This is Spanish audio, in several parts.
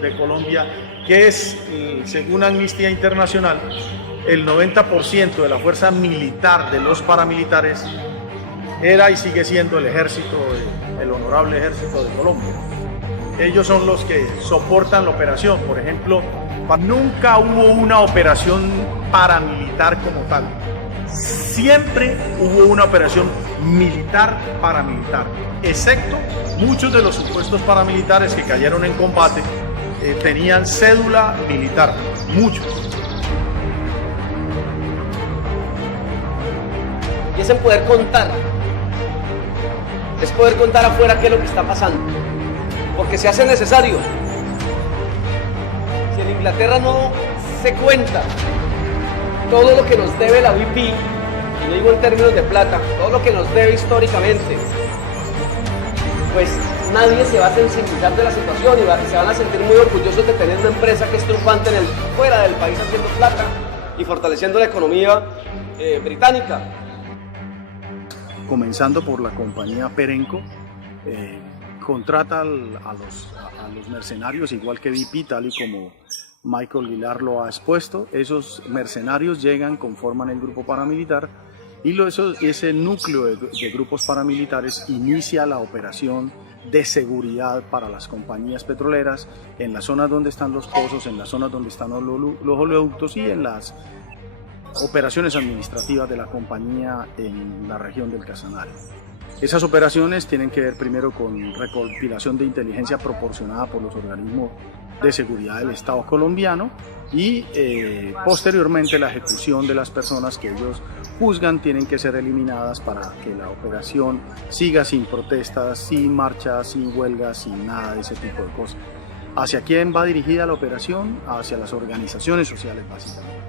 de Colombia, que es, según Amnistía Internacional, el 90% de la fuerza militar de los paramilitares era y sigue siendo el ejército, el honorable ejército de Colombia. Ellos son los que soportan la operación. Por ejemplo, nunca hubo una operación paramilitar como tal. Siempre hubo una operación militar-paramilitar, excepto muchos de los supuestos paramilitares que cayeron en combate tenían cédula militar, muchos. Y es en poder contar. Es poder contar afuera qué es lo que está pasando. Porque se hace necesario. Si en Inglaterra no se cuenta todo lo que nos debe la OIP, y lo digo en términos de plata, todo lo que nos debe históricamente, pues nadie se va a sensibilizar de la situación y se van a sentir muy orgullosos de tener una empresa que es triunfante fuera del país haciendo plata y fortaleciendo la economía británica. Comenzando por la compañía Perenco, contrata a los mercenarios, igual que BP, tal y como Michael Guilar lo ha expuesto. Esos mercenarios llegan, conforman el grupo paramilitar y ese núcleo de grupos paramilitares inicia la operación de seguridad para las compañías petroleras en las zonas donde están los pozos, en las zonas donde están los oleoductos y en las operaciones administrativas de la compañía en la región del Casanare. Esas operaciones tienen que ver primero con recopilación de inteligencia proporcionada por los organismos de seguridad del Estado colombiano y posteriormente la ejecución de las personas que ellos juzgan tienen que ser eliminadas para que la operación siga sin protestas, sin marchas, sin huelgas, sin nada de ese tipo de cosas. ¿Hacia quién va dirigida la operación? Hacia las organizaciones sociales, básicamente.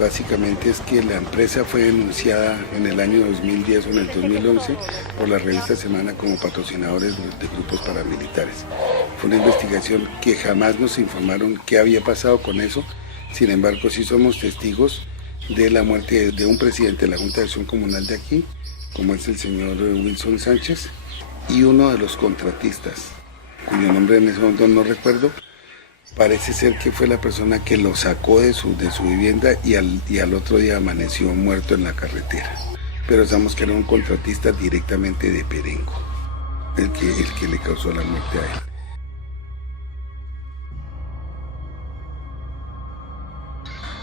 Básicamente es que la empresa fue denunciada en el año 2010 o en el 2011 por la revista Semana como patrocinadores de grupos paramilitares. Fue una investigación que jamás nos informaron qué había pasado con eso. Sin embargo, sí somos testigos de la muerte de un presidente de la Junta de Acción Comunal de aquí, como es el señor Wilson Sánchez, y uno de los contratistas, cuyo nombre en ese momento no recuerdo. Parece ser que fue la persona que lo sacó de su vivienda y al otro día amaneció muerto en la carretera. Pero sabemos que era un contratista directamente de Perenco, el que le causó la muerte a él.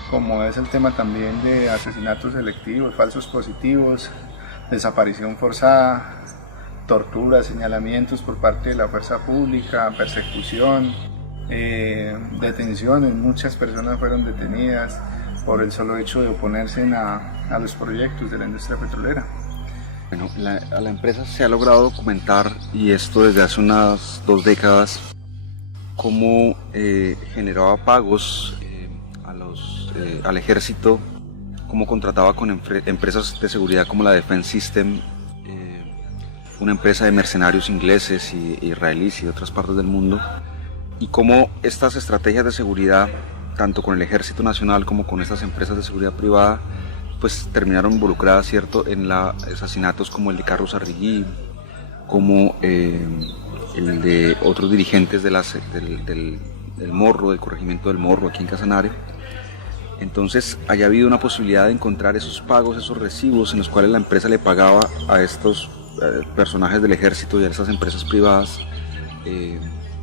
Como es el tema también de asesinatos selectivos, falsos positivos, desaparición forzada, tortura, señalamientos por parte de la fuerza pública, persecución, detenciones. Muchas personas fueron detenidas por el solo hecho de oponerse a los proyectos de la industria petrolera. Bueno, a la empresa se ha logrado documentar, y esto desde hace unas 2 décadas, cómo generaba pagos al ejército, cómo contrataba con empresas de seguridad como la Defense System, una empresa de mercenarios ingleses y israelíes y de otras partes del mundo, y cómo estas estrategias de seguridad, tanto con el Ejército Nacional como con estas empresas de seguridad privada, pues terminaron involucradas, ¿cierto?, en asesinatos como el de Carlos Arrigui, como el de otros dirigentes del Morro, del corregimiento del Morro, aquí en Casanare. Entonces, haya habido una posibilidad de encontrar esos pagos, esos recibos en los cuales la empresa le pagaba a estos personajes del ejército y a esas empresas privadas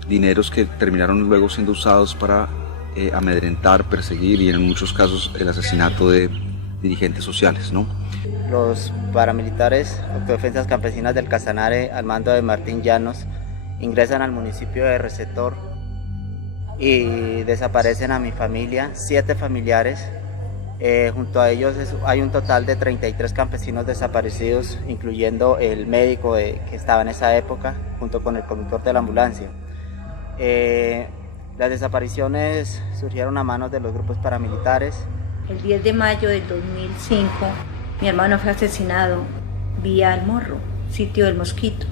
dineros que terminaron luego siendo usados para amedrentar, perseguir y en muchos casos el asesinato de dirigentes sociales, ¿no? Los paramilitares Autodefensas Campesinas del Casanare, al mando de Martín Llanos, ingresan al municipio de Receptor y desaparecen a mi familia, 7 familiares. Junto a ellos hay un total de 33 campesinos desaparecidos, incluyendo el médico que estaba en esa época, junto con el conductor de la ambulancia. Las desapariciones surgieron a manos de los grupos paramilitares. El 10 de mayo del 2005, mi hermano fue asesinado vía El Morro, sitio del Mosquito.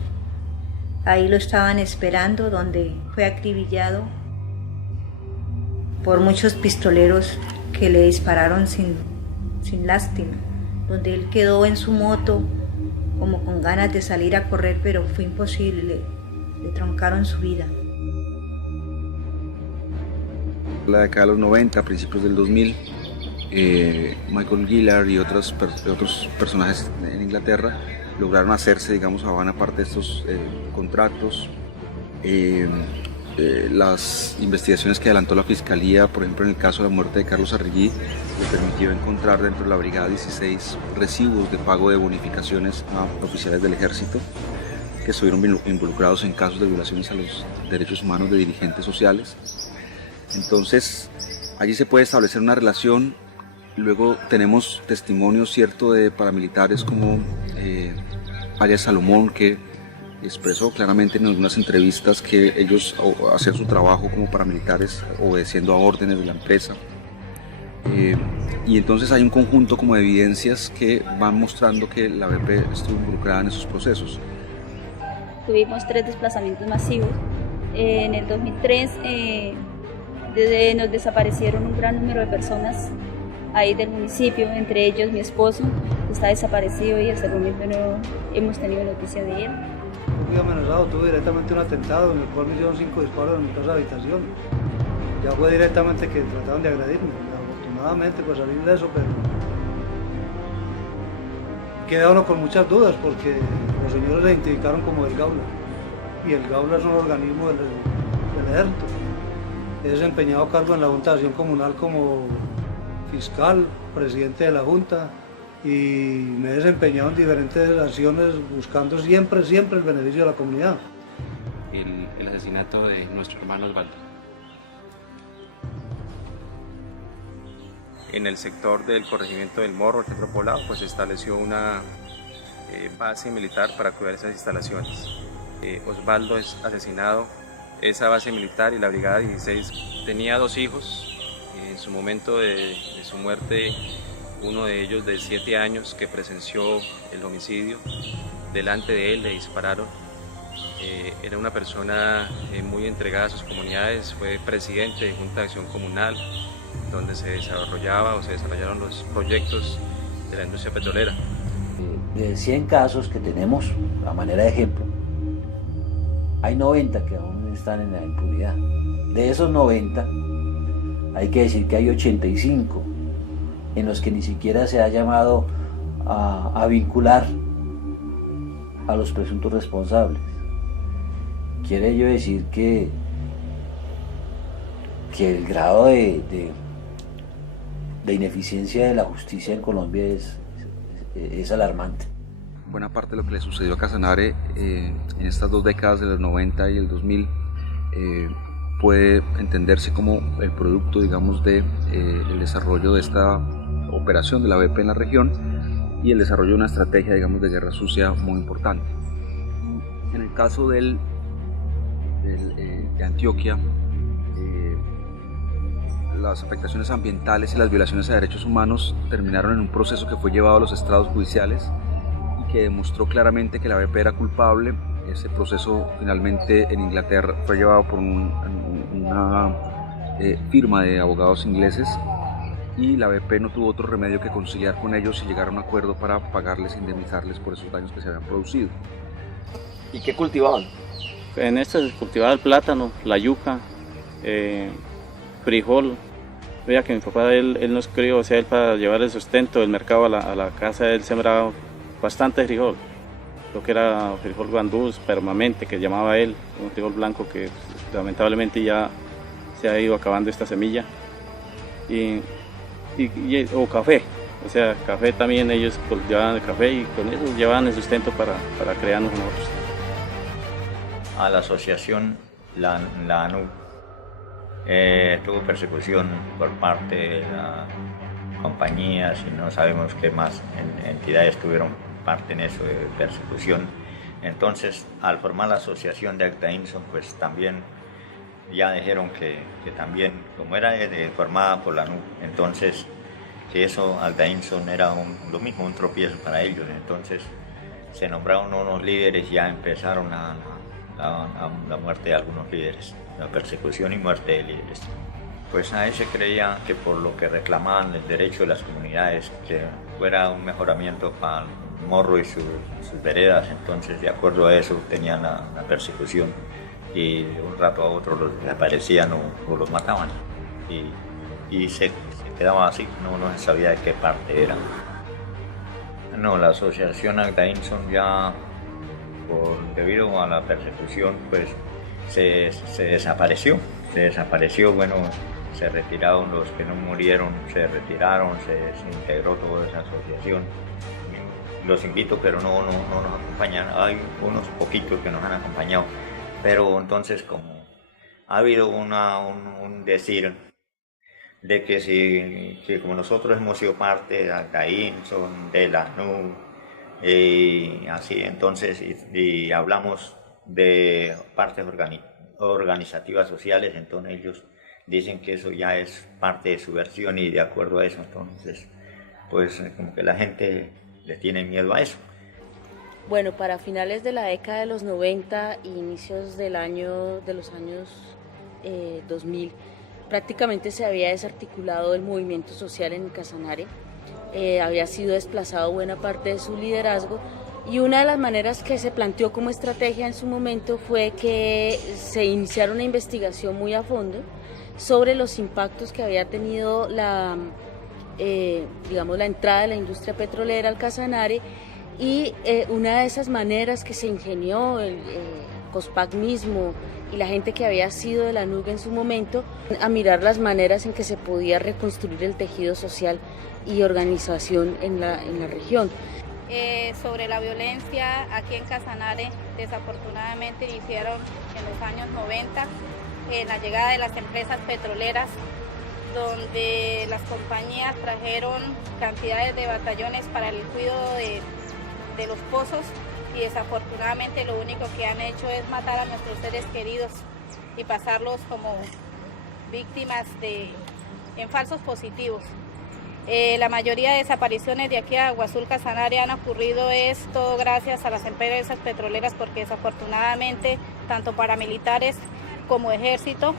Ahí lo estaban esperando, donde fue acribillado por muchos pistoleros que le dispararon sin lástima, donde él quedó en su moto como con ganas de salir a correr, pero fue imposible. le truncaron su vida. La década de los 90, principios del 2000, Michael Gillard y otros personajes en Inglaterra lograron hacerse, digamos, a buena parte de estos contratos. Las investigaciones que adelantó la Fiscalía, por ejemplo en el caso de la muerte de Carlos Arregui, le permitió encontrar dentro de la Brigada 16 recibos de pago de bonificaciones a oficiales del Ejército que estuvieron involucrados en casos de violaciones a los derechos humanos de dirigentes sociales. Entonces, allí se puede establecer una relación. Luego tenemos testimonios, cierto, de paramilitares como Arias Salomón, que expresó claramente en algunas entrevistas que ellos hacían su trabajo como paramilitares obedeciendo a órdenes de la empresa. Y entonces hay un conjunto como de evidencias que van mostrando que la BP estuvo involucrada en esos procesos. Tuvimos 3 desplazamientos masivos. En el 2003 nos desaparecieron un gran número de personas ahí del municipio, entre ellos mi esposo, que está desaparecido y hasta el momento no hemos tenido noticia de él. Fui amenazado, tuve directamente un atentado en el cual me hicieron 5 disparos en mi casa de habitación. Ya fue directamente que trataron de agredirme. Afortunadamente pues salí de eso, pero queda uno con muchas dudas porque los señores le identificaron como el Gaula. Y el Gaula es un organismo del ejército. He desempeñado cargo en la Junta de Acción Comunal como fiscal, presidente de la Junta, y me he desempeñado en diferentes acciones buscando siempre el beneficio de la comunidad. El asesinato de nuestro hermano Osvaldo. En el sector del corregimiento del Morro, el Centro Poblado, pues se estableció una base militar para cuidar esas instalaciones. Osvaldo es asesinado, esa base militar y la Brigada 16 tenía 2 hijos. En su momento de su muerte, uno de ellos de 7 años que presenció el homicidio, delante de él le dispararon. Era una persona muy entregada a sus comunidades, fue presidente de Junta de Acción Comunal, donde se desarrollaron los proyectos de la industria petrolera. De 100 casos que tenemos, a manera de ejemplo, hay 90 que aún están en la impunidad. De esos 90, hay que decir que hay 85 en los que ni siquiera se ha llamado a vincular a los presuntos responsables. Quiere ello decir que el grado de ineficiencia de la justicia en Colombia es alarmante. Buena parte de lo que le sucedió a Casanare en estas 2 décadas de los 90 y el 2000 puede entenderse como el producto, digamos, del desarrollo de esta operación de la BP en la región y el desarrollo de una estrategia, digamos, de guerra sucia muy importante. En el caso de Antioquia, las afectaciones ambientales y las violaciones a derechos humanos terminaron en un proceso que fue llevado a los estrados judiciales y que demostró claramente que la BP era culpable. Ese proceso finalmente en Inglaterra fue llevado por una firma de abogados ingleses y la BP no tuvo otro remedio que conciliar con ellos y llegar a un acuerdo para pagarles e indemnizarles por esos daños que se habían producido. ¿Y qué cultivaban? En esto se cultivaba el plátano, la yuca, frijol. Vea que mi papá, él nos crió, o sea, él para llevar el sustento del mercado a la casa, él sembraba bastante frijol. Lo que era frijol guandús, permanente, que llamaba él, un frijol blanco que lamentablemente ya se ha ido acabando esta semilla. O café, o sea, café también, ellos cultivaban el café y con eso llevaban el sustento para crearnos nosotros. A la asociación, la ANU, tuvo persecución por parte de las compañías y no sabemos qué más entidades tuvieron parte en eso de persecución. Entonces, al formar la asociación de Altainson, pues también ya dijeron que también, como era formada por la ANU, entonces que eso Altainson era lo mismo, un tropiezo para ellos. Entonces se nombraron unos líderes y ya empezaron la muerte de algunos líderes, la persecución y muerte de líderes. Pues a se creía que por lo que reclamaban el derecho de las comunidades, que fuera un mejoramiento para el Morro y sus veredas. Entonces, de acuerdo a eso, tenían la persecución y de un rato a otro los desaparecían o los mataban. Y se quedaba así, no se sabía de qué parte eran. No, la asociación Agdainson ya, debido a la persecución, pues se desapareció. Bueno, se retiraron los que no murieron, se retiraron, se integró toda esa asociación. Los invito, pero no nos acompañan. Hay unos poquitos que nos han acompañado, pero entonces como ha habido un decir de que como nosotros hemos sido parte de Agdainson, de la ANUC, y así entonces, y hablamos de partes organizativas sociales, entonces ellos dicen que eso ya es parte de su versión y de acuerdo a eso, entonces, pues como que la gente le tiene miedo a eso. Bueno, para finales de la década de los 90 e inicios de los años 2000, prácticamente se había desarticulado el movimiento social en Casanare, había sido desplazado buena parte de su liderazgo y una de las maneras que se planteó como estrategia en su momento fue que se iniciara una investigación muy a fondo sobre los impactos que había tenido la entrada de la industria petrolera al Casanare y una de esas maneras que se ingenió el COSPAC mismo y la gente que había sido de la ANUC en su momento, a mirar las maneras en que se podía reconstruir el tejido social y organización en la región. Sobre la violencia aquí en Casanare, desafortunadamente iniciaron en los años 90 la llegada de las empresas petroleras, donde las compañías trajeron cantidades de batallones para el cuidado de los pozos y desafortunadamente lo único que han hecho es matar a nuestros seres queridos y pasarlos como víctimas en falsos positivos. La mayoría de desapariciones de aquí a Agua Azul Casanare han ocurrido todo gracias a las empresas petroleras, porque desafortunadamente tanto paramilitares como ejército,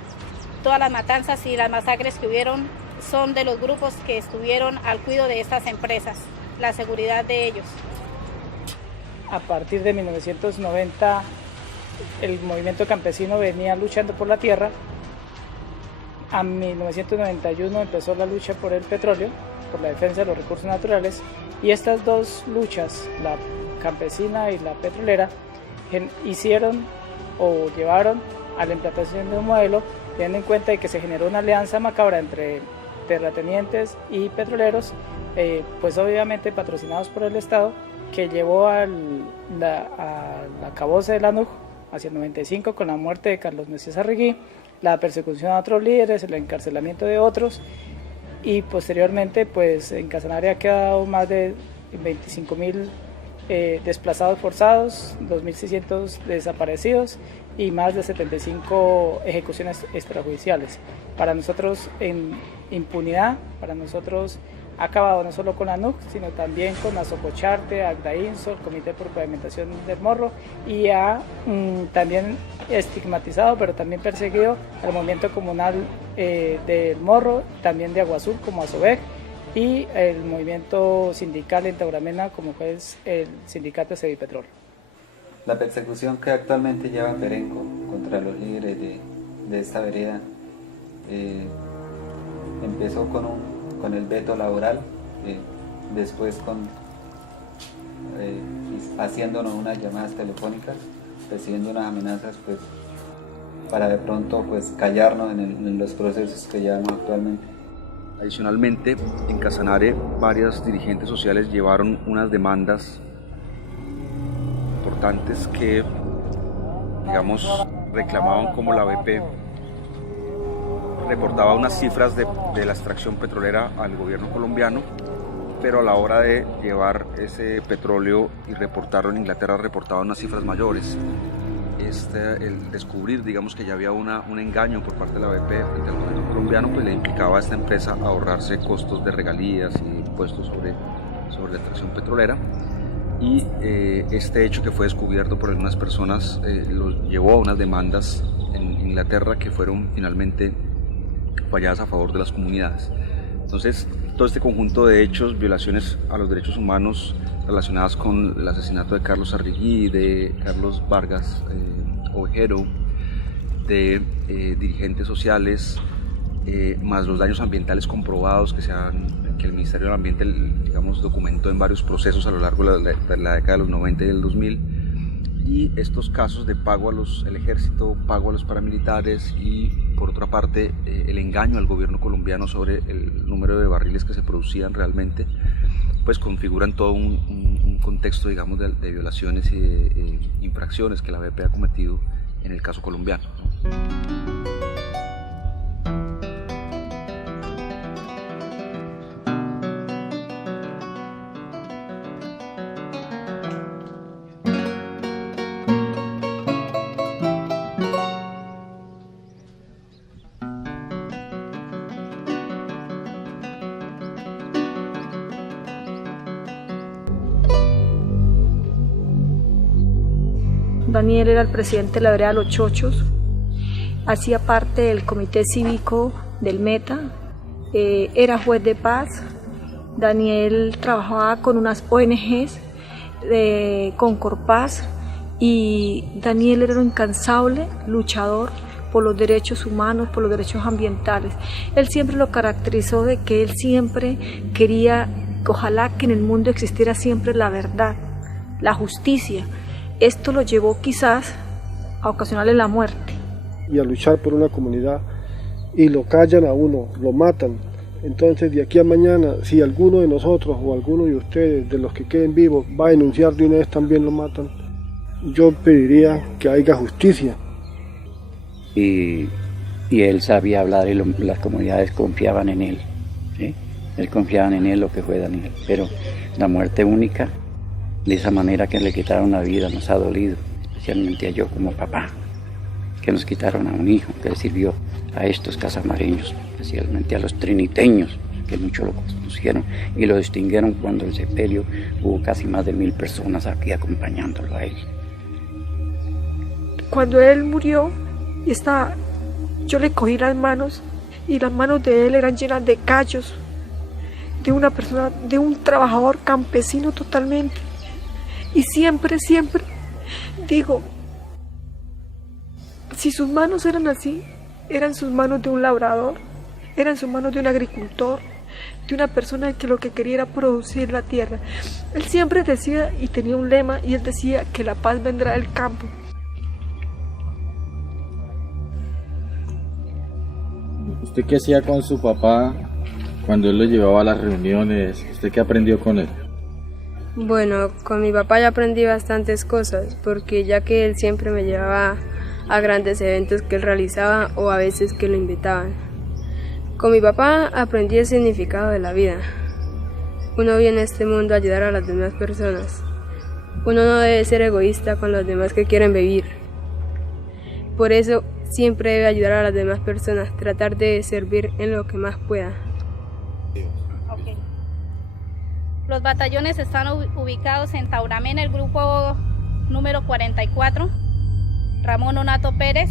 todas las matanzas y las masacres que hubieron son de los grupos que estuvieron al cuidado de estas empresas, la seguridad de ellos. A partir de 1990 el movimiento campesino venía luchando por la tierra. A 1991 empezó la lucha por el petróleo, por la defensa de los recursos naturales, y estas dos luchas, la campesina y la petrolera, hicieron o llevaron a la implantación de un modelo, teniendo en cuenta de que se generó una alianza macabra entre terratenientes y petroleros, pues obviamente patrocinados por el Estado, que llevó a la acabose de la ANUC hacia el 95 con la muerte de Carlos Mesías Arregui, la persecución a otros líderes, el encarcelamiento de otros, y posteriormente pues en Casanare ha quedado más de 25.000 desplazados forzados, 2.600 desaparecidos y más de 75 ejecuciones extrajudiciales. Para nosotros en impunidad, para nosotros ha acabado no solo con la ANUC, sino también con la Sococharte, Agdainson, el Comité por Pavimentación del Morro, y ha también estigmatizado, pero también perseguido al movimiento comunal del Morro, también de Agua Azul como ASOVEG, y el movimiento sindical en Tauramena como es el sindicato Cevipetrol. La persecución que actualmente lleva Perenco contra los líderes de esta vereda empezó con el veto laboral, después haciéndonos unas llamadas telefónicas, recibiendo unas amenazas pues, para de pronto pues, callarnos en los procesos que llevamos actualmente. Adicionalmente, en Casanare varios dirigentes sociales llevaron unas demandas importantes que, digamos, reclamaban como la BP reportaba unas cifras de la extracción petrolera al gobierno colombiano, pero a la hora de llevar ese petróleo y reportarlo en Inglaterra reportaba unas cifras mayores. El descubrir, digamos, que ya había un engaño por parte de la BP frente al gobierno colombiano, pues le implicaba a esta empresa ahorrarse costos de regalías y impuestos sobre la extracción petrolera. Y este hecho que fue descubierto por algunas personas los llevó a unas demandas en Inglaterra que fueron finalmente falladas a favor de las comunidades. Entonces, todo este conjunto de hechos, violaciones a los derechos humanos relacionadas con el asesinato de Carlos Arrigui, de Carlos Vargas Ovejero, de dirigentes sociales, más los daños ambientales comprobados que el Ministerio del Ambiente, digamos, documentó en varios procesos a lo largo de la década de los 90 y del 2000, y estos casos de pago al ejército, pago a los paramilitares y, por otra parte, el engaño al gobierno colombiano sobre el número de barriles que se producían realmente, pues configuran todo un contexto, digamos, de violaciones y de infracciones que la BP ha cometido en el caso colombiano, ¿no? Daniel era el presidente de la vereda Los Chochos, hacía parte del comité cívico del Meta, era juez de paz. Daniel trabajaba con unas ONGs, con Corpaz, y Daniel era un incansable luchador por los derechos humanos, por los derechos ambientales. Él siempre lo caracterizó de que él siempre quería, ojalá que en el mundo existiera siempre la verdad, la justicia. Esto lo llevó quizás a ocasionarle la muerte. Y a luchar por una comunidad, y lo callan a uno, lo matan. Entonces, de aquí a mañana, si alguno de nosotros o alguno de ustedes, de los que queden vivos, va a denunciar de una vez, también lo matan, yo pediría que haya justicia. Y él sabía hablar y las comunidades confiaban en él, ¿sí? Él confiaban en él, lo que fue Daniel. Pero la muerte única, de esa manera que le quitaron la vida, nos ha dolido, especialmente a yo como papá, que nos quitaron a un hijo que le sirvió a estos casamareños, especialmente a los triniteños, que mucho lo conocieron y lo distinguieron cuando el sepelio hubo casi más de 1000 personas aquí acompañándolo a él. Cuando él murió, yo le cogí las manos y las manos de él eran llenas de callos, de una persona, de un trabajador campesino totalmente. Y siempre digo, si sus manos eran así, eran sus manos de un labrador, eran sus manos de un agricultor, de una persona que lo que quería era producir la tierra. Él siempre decía, y tenía un lema, y él decía que la paz vendrá del campo. ¿Usted qué hacía con su papá cuando él lo llevaba a las reuniones? ¿Usted qué aprendió con él? Bueno, con mi papá ya aprendí bastantes cosas, porque ya que él siempre me llevaba a grandes eventos que él realizaba o a veces que lo invitaban. Con mi papá aprendí el significado de la vida. Uno viene a este mundo a ayudar a las demás personas. Uno no debe ser egoísta con los demás que quieren vivir. Por eso siempre debe ayudar a las demás personas, tratar de servir en lo que más pueda. Los batallones están ubicados en Tauramena, el grupo número 44, Ramón Onato Pérez.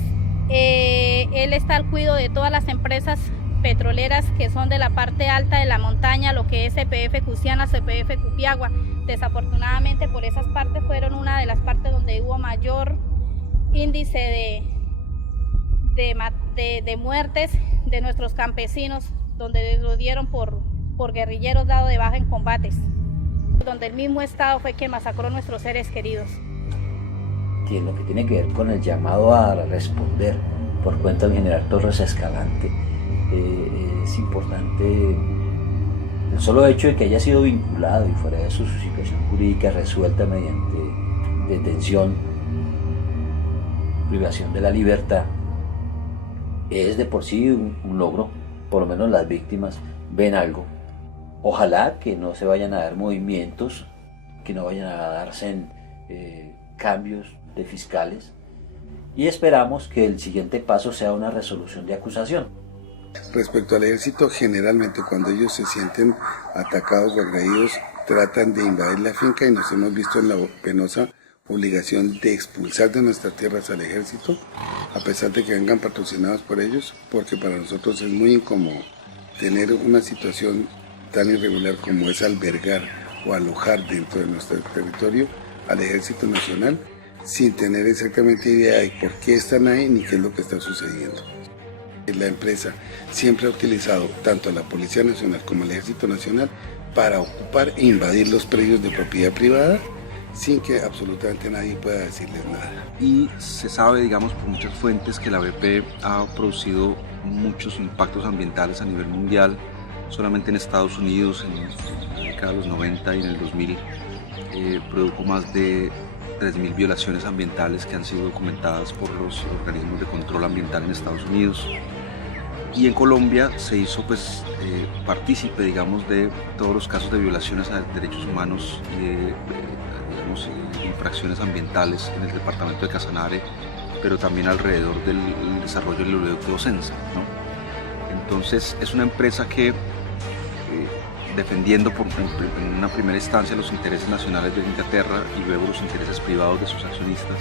Él está al cuidado de todas las empresas petroleras que son de la parte alta de la montaña, lo que es CPF Cusiana, CPF Cupiagua. Desafortunadamente por esas partes fueron una de las partes donde hubo mayor índice de muertes de nuestros campesinos, donde lo dieron por guerrilleros dado de baja en combates, donde el mismo Estado fue quien masacró a nuestros seres queridos. Que lo que tiene que ver con el llamado a responder por cuenta del general Torres Escalante, es importante el solo hecho de que haya sido vinculado y fuera de eso su situación jurídica resuelta mediante detención, privación de la libertad, es de por sí un logro. Por lo menos las víctimas ven algo. Ojalá que no se vayan a dar movimientos, que no vayan a darse cambios de fiscales, y esperamos que el siguiente paso sea una resolución de acusación. Respecto al ejército, generalmente cuando ellos se sienten atacados o agredidos, tratan de invadir la finca y nos hemos visto en la penosa obligación de expulsar de nuestras tierras al ejército, a pesar de que vengan patrocinados por ellos, porque para nosotros es muy incómodo tener una situación tan irregular como es albergar o alojar dentro de nuestro territorio al Ejército Nacional sin tener exactamente idea de por qué están ahí ni qué es lo que está sucediendo. La empresa siempre ha utilizado tanto a la Policía Nacional como al Ejército Nacional para ocupar e invadir los predios de propiedad privada sin que absolutamente nadie pueda decirles nada. Y se sabe, digamos, por muchas fuentes que la BP ha producido muchos impactos ambientales a nivel mundial. Solamente en Estados Unidos, en la década de los 90 y en el 2000, produjo más de 3.000 violaciones ambientales que han sido documentadas por los organismos de control ambiental en Estados Unidos. Y en Colombia se hizo partícipe, digamos, de todos los casos de violaciones a derechos humanos y de infracciones ambientales en el departamento de Casanare, pero también alrededor del desarrollo del oleoducto Ocensa, ¿no? Entonces es una empresa que, defendiendo en una primera instancia los intereses nacionales de Inglaterra y luego los intereses privados de sus accionistas,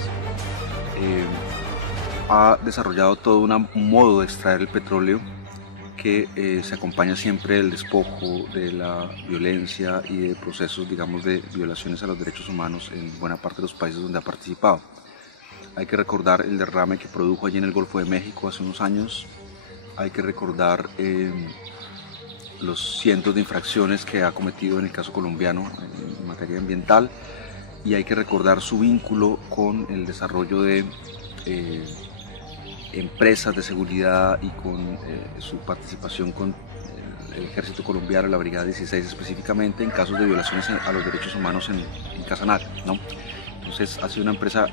ha desarrollado todo un modo de extraer el petróleo que se acompaña siempre del despojo, de la violencia y de procesos, digamos, de violaciones a los derechos humanos en buena parte de los países donde ha participado. Hay que recordar el derrame que produjo allí en el Golfo de México hace unos años. Hay que recordar los cientos de infracciones que ha cometido en el caso colombiano en materia ambiental, y hay que recordar su vínculo con el desarrollo de empresas de seguridad y con su participación con el ejército colombiano, la Brigada 16 específicamente, en casos de violaciones a los derechos humanos en Casanare, ¿no? Entonces ha sido una empresa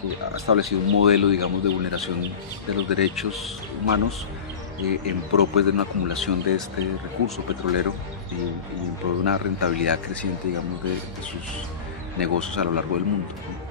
que ha establecido un modelo, digamos, de vulneración de los derechos humanos en pro, pues, de una acumulación de este recurso petrolero y en pro de una rentabilidad creciente, digamos, de sus negocios a lo largo del mundo, ¿no?